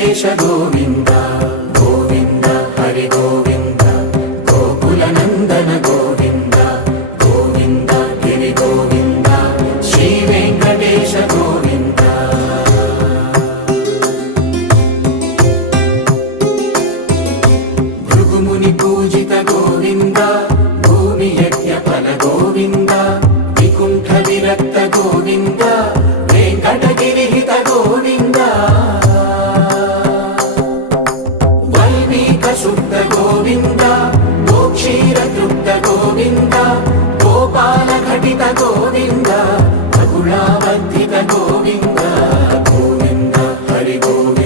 వెంకటేశ గోవింద గోవింద హరి గోవింద గోకుల నందన గోవింద గోవింద గిరి గోవింద శ్రీ వెంకటేశ గోవింద భృగుముని పూజిత గోవింద భూమి యజ్ఞ ఫల గోవింద వికుంఠ విరక్త గోవింద వెంకటగిరిహిత గోవింద వల్మీక శుద్ధ గోవింద గోక్షీర తృప్త గోవింద గోపాల ఘటిత గోవింద బహుళావర్ధిత గోవింద